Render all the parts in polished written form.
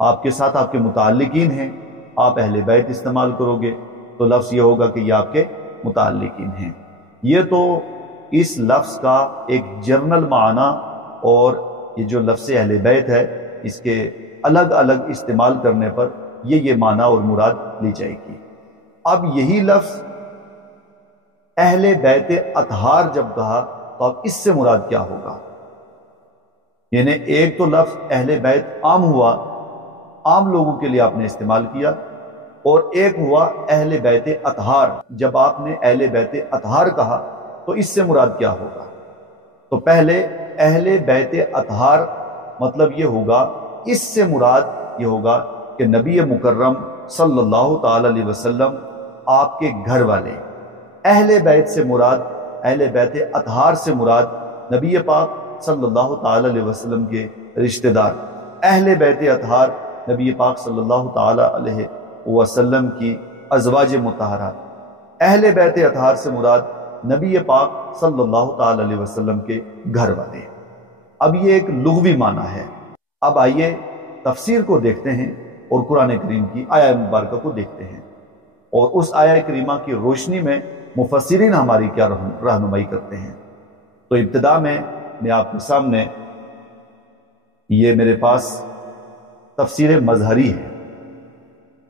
آپ کے ساتھ آپ کے متعلقین ہیں، آپ اہل بیت استعمال کرو گے تو لفظ یہ ہوگا کہ یہ آپ کے متعلقین ہیں۔ یہ تو اس لفظ کا ایک جنرل معنی، اور یہ جو لفظ اہل بیت ہے اس کے الگ الگ استعمال کرنے پر یہ معنی اور مراد لی جائے گی۔ اب یہی لفظ اہل بیت اطہار جب کہا تو اب اس سے مراد کیا ہوگا؟ یعنی ایک تو لفظ اہل بیت عام ہوا، عام لوگوں کے لیے آپ نے استعمال کیا، اور ایک ہوا اہل بیت اطہار۔ جب آپ نے اہل بیت اطہار کہا تو اس سے مراد کیا ہوگا؟ تو پہلے اہل بیت اطہار مطلب یہ ہوگا، اس سے مراد یہ ہوگا کہ نبی مکرم صلی اللہ تعالی علیہ وسلم، آپ کے گھر والے۔ اہل بیت سے مراد، اہل بیت اطہار سے مراد نبی پاک صلی اللہ تعالی علیہ وسلم کے رشتہ دار۔ اہل بیت اطہار نبی پاک صلی اللہ تعالی علیہ وسلم کی ازواج مطہرات۔ اہل بیت اطہار سے مراد نبی پاک صلی اللہ تعالی علیہ وسلم کے گھر والے۔ اب یہ ایک لغوی معنی ہے۔ اب آئیے تفسیر کو دیکھتے ہیں اور قرآن کریم کی آیہ مبارکہ کو دیکھتے ہیں، اور اس آیہ کریمہ کی روشنی میں مفسرین ہماری کیا رہنمائی کرتے ہیں۔ تو ابتدا میں آپ کے سامنے یہ میرے پاس تفسیر مظہری ہے۔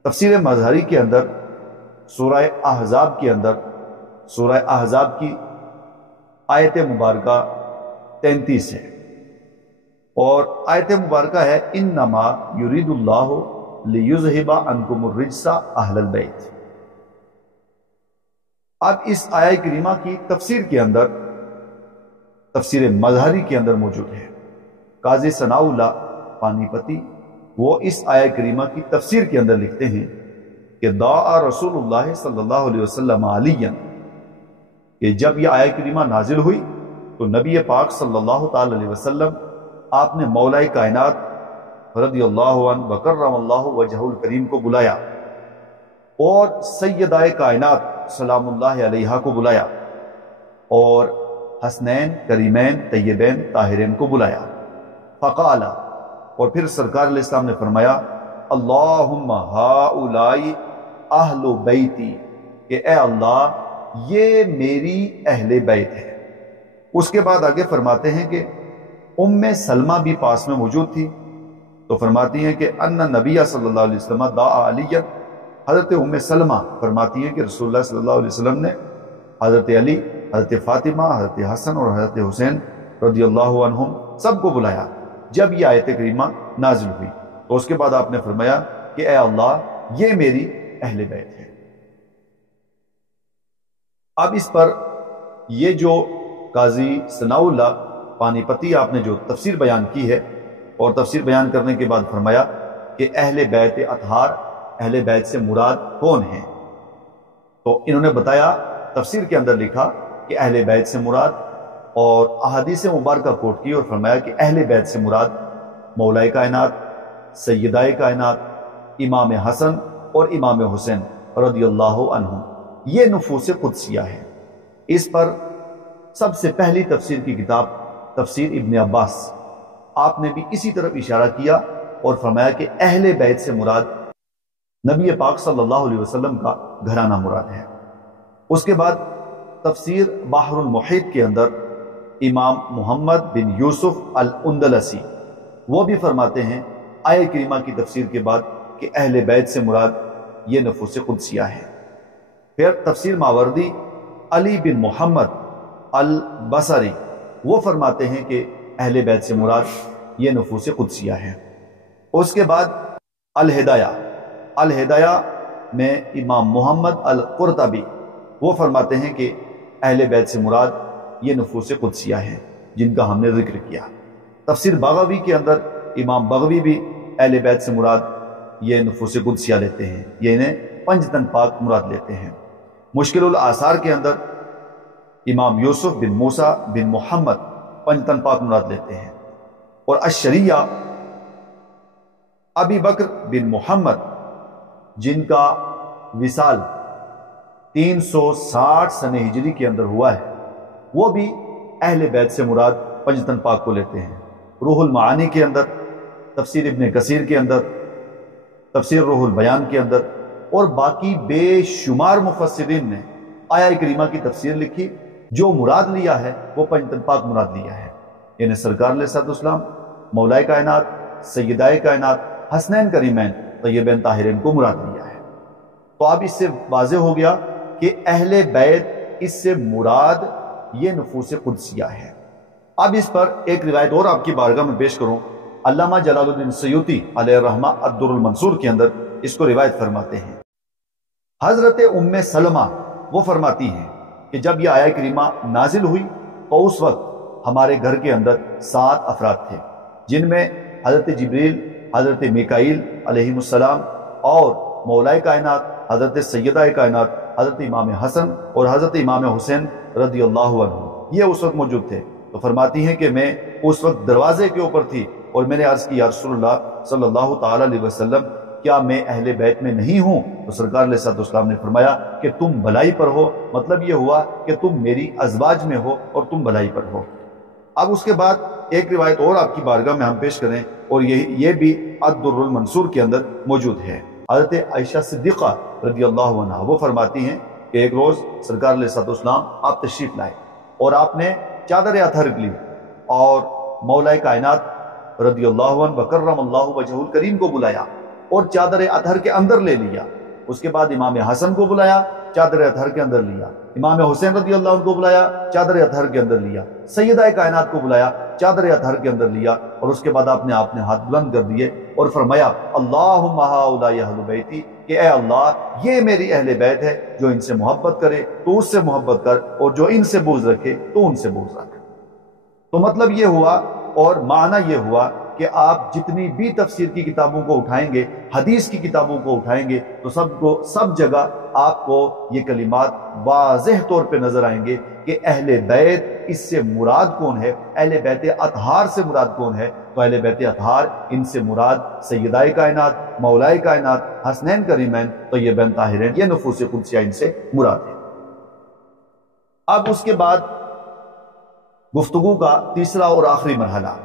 تفسیر مظہری کے اندر سورہ احزاب کے اندر، سورہ احزاب کی آیت مبارکہ 33 ہے، اور آیت مبارکہ ہے انما یرید اللہ لیذہب عنکم الرجس اہل البیت۔ اب اس آیہ کریمہ کی تفسیر کے اندر، تفسیر مظہری کے اندر موجود ہے۔ قاضی ثناء اللہ پانی پتی وہ اس آیہ کریمہ کی تفسیر کے اندر لکھتے ہیں کہ دعا رسول اللہ صلی اللہ علیہ وسلم علیاً، کہ جب یہ آیہ کریمہ نازل ہوئی تو نبی پاک صلی اللہ تعالی علیہ وسلم آپ نے مولا کائنات رضی اللہ عنہ وکرم اللہ وجہہ الکریم کو بلایا، اور سیدہ کائنات سلام اللہ علیہا کو بلایا، اور حسنین کریمین طیبین طاہرین کو بلایا۔ فقال، اور پھر سرکار علیہ السلام نے فرمایا اللہم ہؤلاء اہل بیتی، کہ اے اللہ یہ میری اہل بیت ہے۔ اس کے بعد آگے فرماتے ہیں کہ ام سلمہ بھی پاس میں موجود تھی، تو فرماتی ہیں کہ ان نبی صلی اللہ علیہ وسلم دعا علی، حضرت ام سلمہ فرماتی ہیں کہ رسول اللہ صلی اللہ علیہ وسلم نے حضرت علی، حضرت فاطمہ، حضرت حسن اور حضرت حسین رضی اللہ عنہم سب کو بلایا جب یہ آیت کریمہ نازل ہوئی۔ تو اس کے بعد آپ نے فرمایا کہ اے اللہ یہ میری اہل بیت ہے۔ اب اس پر یہ جو قاضی ثناء اللہ پانی پتی آپ نے جو تفسیر بیان کی ہے، اور تفسیر بیان کرنے کے بعد فرمایا کہ اہل بیت اطہار، اہل بیت سے مراد کون ہیں، تو انہوں نے بتایا، تفسیر کے اندر لکھا کہ اہل بیت سے مراد، اور احادیث مبارکہ کوٹ کی اور فرمایا کہ اہل بیت سے مراد مولا کائنات، سیدہ کائنات، امام حسن اور امام حسین رضی اللہ عنہم، یہ نفوس قدسیہ ہے۔ اس پر سب سے پہلی تفسیر کی کتاب تفسیر ابن عباس، آپ نے بھی اسی طرف اشارہ کیا اور فرمایا کہ اہل بیت سے مراد نبی پاک صلی اللہ علیہ وسلم کا گھرانہ مراد ہے۔ اس کے بعد تفسیر بحر المحیط کے اندر امام محمد بن یوسف الاندلسی وہ بھی فرماتے ہیں آیہ کریمہ کی تفسیر کے بعد کہ اہل بیت سے مراد یہ نفوس قدسیہ ہے۔ پھر تفسیر ماوردی علی بن محمد البصری وہ فرماتے ہیں کہ اہل بیت سے مراد یہ نفوس قدسیہ ہے۔ اس کے بعد الہدایہ میں امام محمد القرطبی وہ فرماتے ہیں کہ اہل بیت سے مراد یہ نفوس قدسیہ ہیں جن کا ہم نے ذکر کیا۔ تفسیر بغوی کے اندر امام بغوی بھی اہل بیت سے مراد یہ نفوس قدسیہ لیتے ہیں، یہ انہیں 5 تن پاک مراد لیتے ہیں۔ مشکل الاثار کے اندر امام یوسف بن موسیٰ بن محمد 5 تن پاک مراد لیتے ہیں، اور الشریعہ ابی بکر بن محمد جن کا وصال 360 سنہ ہجری کے اندر ہوا ہے، وہ بھی اہل بیت سے مراد 5 تن پاک کو لیتے ہیں۔ روح المعانی کے اندر، تفسیر ابن کثیر کے اندر تفسیر روح البیان کے اندر اور باقی بے شمار مفسرین نے آیہ کریمہ کی تفسیر لکھی. جو مراد لیا ہے وہ پنجتن پاک مراد لیا ہے، یعنی سرکار علیہ السلام، مولائے کائنات، سیدائے کائنات، حسنین کریمین طیبین طاہرین کو مراد لیا ہے. تو اب اس سے واضح ہو گیا کہ اہل بیت اس سے مراد یہ نفوس قدسیہ ہے. اب اس پر ایک روایت اور آپ کی بارگاہ میں پیش کروں. علامہ جلال الدین سیوطی علیہ الرحمہ الدر المنصور کے اندر اس کو روایت فرماتے ہیں. حضرت ام سلمہ وہ فرماتی ہیں کہ جب یہ آیہ کریمہ نازل ہوئی تو اس وقت ہمارے گھر کے اندر 7 افراد تھے، جن میں حضرت جبریل، حضرت میکائیل علیہ السلام اور مولائے کائنات حضرت سیدہ کائنات حضرت امام حسن اور حضرت امام حسین رضی اللہ عنہ یہ اس وقت موجود تھے. تو فرماتی ہیں کہ میں اس وقت دروازے کے اوپر تھی اور میں نے عرض کی یا رسول اللہ صلی اللہ تعالی علیہ وسلم کیا میں اہل بیت میں نہیں ہوں؟ تو سرکار علیہ السلام نے فرمایا کہ تم بھلائی پر ہو، مطلب یہ ہوا کہ تم میری ازواج میں ہو اور تم بھلائی پر ہو. اب اس کے بعد ایک روایت اور آپ کی بارگاہ میں ہم پیش کریں اور یہ بھی الدر المنصور کے اندر موجود ہے. حضرت عائشہ صدیقہ رضی اللہ عنہ وہ فرماتی ہیں کہ ایک روز سرکار علیہ السلام آپ تشریف لائے اور آپ نے چادر اطہر لی اور مولائے کائنات رضی اللہ عنہ وکرم اللہ وجہہ الکریم کو بلایا اور چادر اطہر کے اندر لے لیا. اس کے بعد امام حسن کو بلایا، چادر اطہر کے اندر لیا. امام حسین رضی اللہ عنہ کو بلایا، چادر اطہر کے اندر لیا. سیدہ کائنات کو بلایا، چادر اطہر کے اندر لیا. اور اس کے بعد آپ نے ہاتھ بلند کر دیے اور فرمایا اللہم ہؤلاء اہل بیتی، کہ اے اللہ یہ میری اہل بیت ہے، جو ان سے محبت کرے تو اس سے محبت کر اور جو ان سے بغض رکھے تو ان سے بغض رکھ. تو مطلب یہ ہوا اور معنی یہ ہوا کہ آپ جتنی بھی تفسیر کی کتابوں کو اٹھائیں گے، حدیث کی کتابوں کو اٹھائیں گے تو سب جگہ آپ کو یہ کلمات واضح طور پہ نظر آئیں گے کہ اہل بیت اس سے مراد کون ہے، اہل بیت اطہار سے مراد کون ہے. تو اہل بیت اطہار ان سے مراد سیدائے کائنات، مولائے کائنات، حسنین کریمین طیبین طاہرین، یہ نفوس قدسیہ ان سے مراد ہے. اب اس کے بعد گفتگو کا تیسرا اور آخری مرحلہ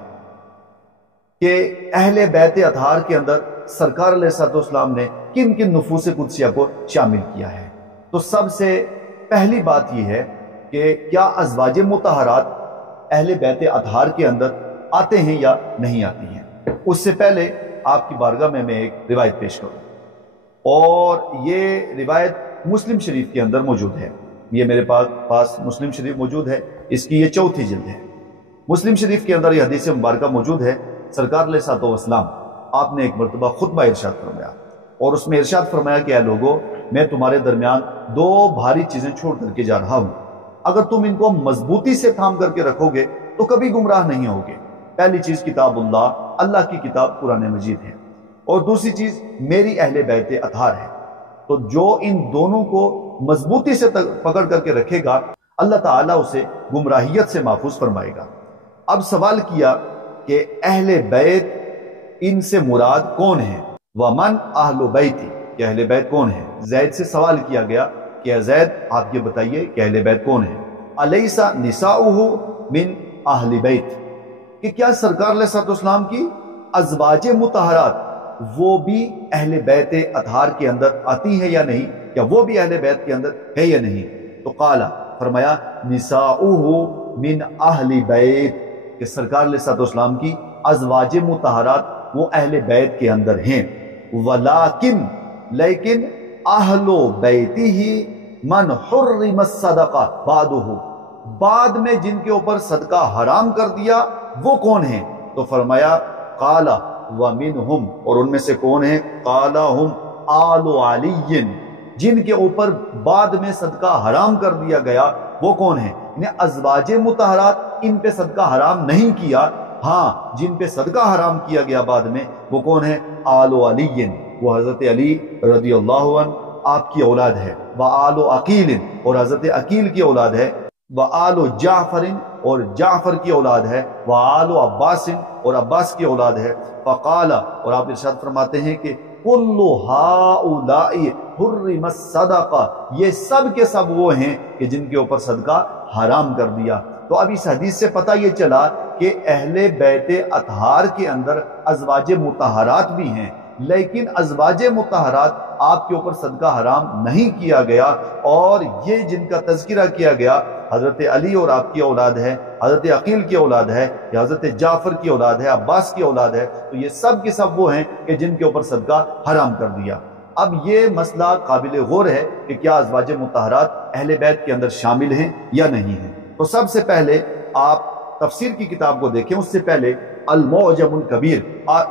کہ اہل بیت اطہار کے اندر سرکار علیہ السلام نے کن کن نفوس قدسیہ کو شامل کیا ہے. تو سب سے پہلی بات یہ ہے کہ کیا ازواج مطہرات اہل بیت اطہار کے اندر آتے ہیں یا نہیں آتی ہیں. اس سے پہلے آپ کی بارگاہ میں ایک روایت پیش کروں اور یہ روایت مسلم شریف کے اندر موجود ہے. یہ میرے پاس مسلم شریف موجود ہے، اس کی یہ 4تھی جلد ہے. مسلم شریف کے اندر یہ حدیث مبارکہ موجود ہے. سرکار علیہ السلام آپ نے ایک مرتبہ خطبہ ارشاد فرمایا اور اس میں ارشاد فرمایا کہ اے لوگو، میں تمہارے درمیان 2 بھاری چیزیں چھوڑ کر کے جا رہا ہوں، اگر تم ان کو مضبوطی سے تھام کر کے رکھو گے تو کبھی گمراہ نہیں ہوگے. پہلی چیز کتاب اللہ کی کتاب قرآن مجید ہے، اور دوسری چیز میری اہل بیت اطہار ہے. تو جو ان دونوں کو مضبوطی سے پکڑ کر کے رکھے گا اللہ تعالیٰ اسے گمراہیت سے محفوظ فرمائے گا. اب سوال کیا کہ اہل بیت ان سے مراد کون ہیں؟ ومن اہل بیتی، کہ اہل بیت کون ہیں؟ زید سے سوال کیا گیا کہ زید آپ یہ بتائیے کہ اہل بیت کون ہیں؟ الیس نساؤہ من اہل بیت، کہ کیا سرکار علیہ السلام کی ازواج مطہرات وہ بھی اہل بیت اطہار کے اندر آتی ہیں یا نہیں، کیا وہ بھی اہل بیت کے اندر ہے یا نہیں؟ تو قالا فرمایا نساؤہ من اہل بیت، کہ سرکار علیہ السلام کی ازواج مطہرات وہ اہل بیت کے اندر ہیں. لیکن اہل بیتہ من حرم الصدقہ بعدہ، بعد میں جن کے اوپر صدقہ حرام کر دیا وہ کون ہیں؟ تو فرمایا قال ومنہم، اور ان میں سے کون ہیں؟ قال ہم آل علی، جن کے اوپر بعد میں صدقہ حرام کر دیا گیا وہ کون ہیں؟ یعنی ازواج مطہرات ان پہ صدقہ حرام نہیں کیا، ہاں جن پہ صدقہ حرام کیا گیا بعد میں وہ کون ہیں؟ آل علی، وہ حضرت علی رضی اللہ عنہ آپ کی اولاد ہے. وآل عقیل، اور حضرت عقیل کی اولاد ہے. وآل جعفر، اور جعفر کی اولاد ہے. وآل عباس، اور عباس کی اولاد ہے. فقال، اور آپ ارشاد فرماتے ہیں کہ کل ہؤلاء حرم الصدقہ، یہ سب کے سب وہ ہیں کہ جن کے اوپر صدقہ حرام کر دیا. تو اب اس حدیث سے پتہ یہ چلا کہ اہل بیت اطہار کے اندر ازواج مطہرات بھی ہیں، لیکن ازواج مطہرات آپ کے اوپر صدقہ حرام نہیں کیا گیا، اور یہ جن کا تذکرہ کیا گیا حضرت علی اور آپ کی اولاد ہے، حضرت عقیل کی اولاد ہے، یا حضرت جعفر کی اولاد ہے، عباس کی اولاد ہے، تو یہ سب کے سب وہ ہیں کہ جن کے اوپر صدقہ حرام کر دیا۔ اب یہ مسئلہ قابل غور ہے کہ کیا ازواج مطہرات اہل بیت کے اندر شامل ہیں یا نہیں ہیں۔ تو سب سے پہلے آپ تفسیر کی کتاب کو دیکھیں، اس سے پہلے المعجم الکبیر،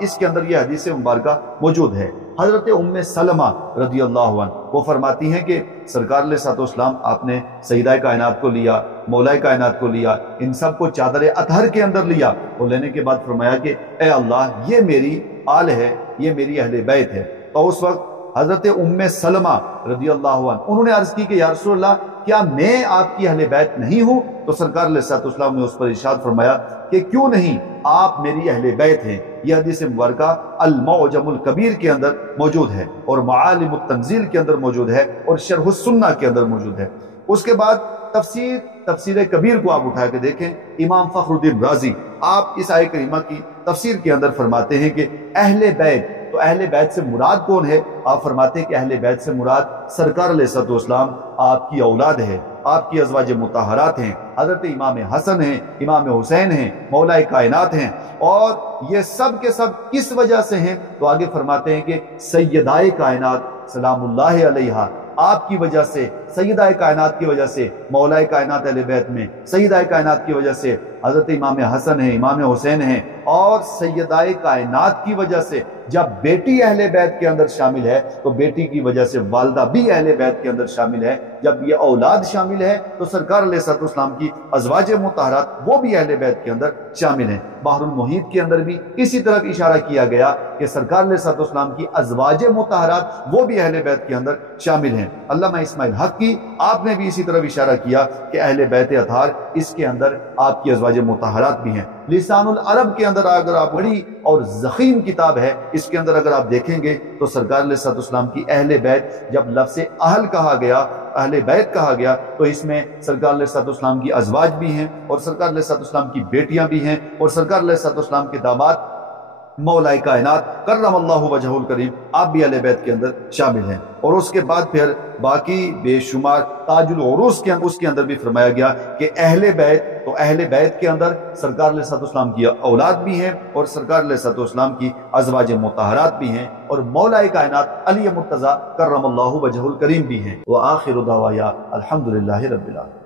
اس کے اندر یہ حدیث مبارکہ موجود ہے۔ حضرت ام سلمہ رضی اللہ عنہ وہ فرماتی ہیں کہ سرکار علیہ الصلوۃ والسلام آپ نے سیدہ کائنات کو لیا، مولا کائنات کو لیا، ان سب کو چادر اطہر کے اندر لیا، اور لینے کے بعد فرمایا کہ اے اللہ یہ میری آل ہے، یہ میری اہل بیت ہے۔ تو اس وقت حضرت ام سلمہ رضی اللہ عنہ انہوں نے عرض کی کہ یا رسول اللہ کیا میں آپ کی اہل بیت نہیں ہوں؟ تو سرکار علیہ الصلوۃ والسلام نے اس پر ارشاد فرمایا کہ کیوں نہیں، آپ میری اہل بیت ہیں۔ یہ حدیث مبارکہ المعجم الکبیر کے اندر موجود ہے، اور معالم التنزیل کے اندر موجود ہے، اور شرح السنہ کے اندر موجود ہے۔ اس کے بعد تفسیر کبیر کو آپ اٹھا کے دیکھیں، امام فخر الدین رازی آپ اس آیہ کریمہ کی تفسیر کے اندر فرماتے ہیں کہ اہل بیت، تو اہل بیت سے مراد کون ہے؟ آپ فرماتے ہیں کہ اہل بیت سے مراد سرکار علیہ الصلوۃ والسلام آپ کی اولاد ہے، آپ کی ازواج مطہرات ہیں، حضرت امام حسن ہیں، امام حسین ہیں، مولا کائنات ہیں، اور یہ سب کے سب کس وجہ سے ہیں؟ تو آگے فرماتے ہیں کہ سیدہ کائنات سلام اللہ علیہا، آپ کی وجہ سے، سیدہ کائنات کی وجہ سے، مولا کائنات اہل بیت میں سیدہ کائنات کی وجہ سے حضرت امام حسن ہیں، امام حسین ہیں، اور سیدہ کائنات کی وجہ سے جب بیٹی اہل بیت کے اندر شامل ہے تو بیٹی کی وجہ سے والدہ بھی اہل بیت کے اندر شامل ہے، جب یہ اولاد شامل ہے تو سرکار علیہ الصلوۃ والسلام کی ازواج مطہرات وہ بھی اہل بیت کے اندر شامل ہیں۔ بحر المحیط کے اندر بھی اسی طرف اشارہ کیا گیا کہ سرکار علیہ الصلوۃ والسلام کی ازواج مطہرات وہ بھی اہل بیت کے اندر شامل ہیں۔ علامہ اسماعیل حق کی آپ نے بھی اسی طرف اشارہ کیا کہ اہل بیت اطہار اس کے اندر آپ کی ازواج مطہرات بھی ہیں۔ لسان العرب کے اندر اگر آپ بڑی اور ضخیم کتاب ہے، اس کے اندر اگر آپ دیکھیں گے تو سرکار علیہ الصلوۃ والسلام کی اہل بیت جب لفظ اہل کہا گیا، اہل بیت کہا گیا، تو اس میں سرکار علیہ الصلوۃ والسلام کی ازواج بھی ہیں، اور سرکار علیہ الصلوۃ والسلام کی بیٹیاں بھی ہیں، اور سرکار علیہ الصلوۃ والسلام کے داماد مولا کائنات کرم اللہ وجہہ الکریم آپ بھی اہل بیت کے اندر شامل ہیں۔ اور اس کے بعد پھر باقی بے شمار تاج العروس کے اندر اس کے اندر بھی فرمایا گیا کہ اہل بیت، تو اہل بیت کے اندر سرکار علیہ الصلوۃ والسلام کی اولاد بھی ہیں، اور سرکار علیہ الصلوۃ والسلام کی ازواج مطہرات بھی ہیں، اور مولا کائنات علی مرتضیٰ کرم اللہ وجہہ الکریم بھی ہیں۔ وآخر دعوانا الحمدللہ رب العالمین۔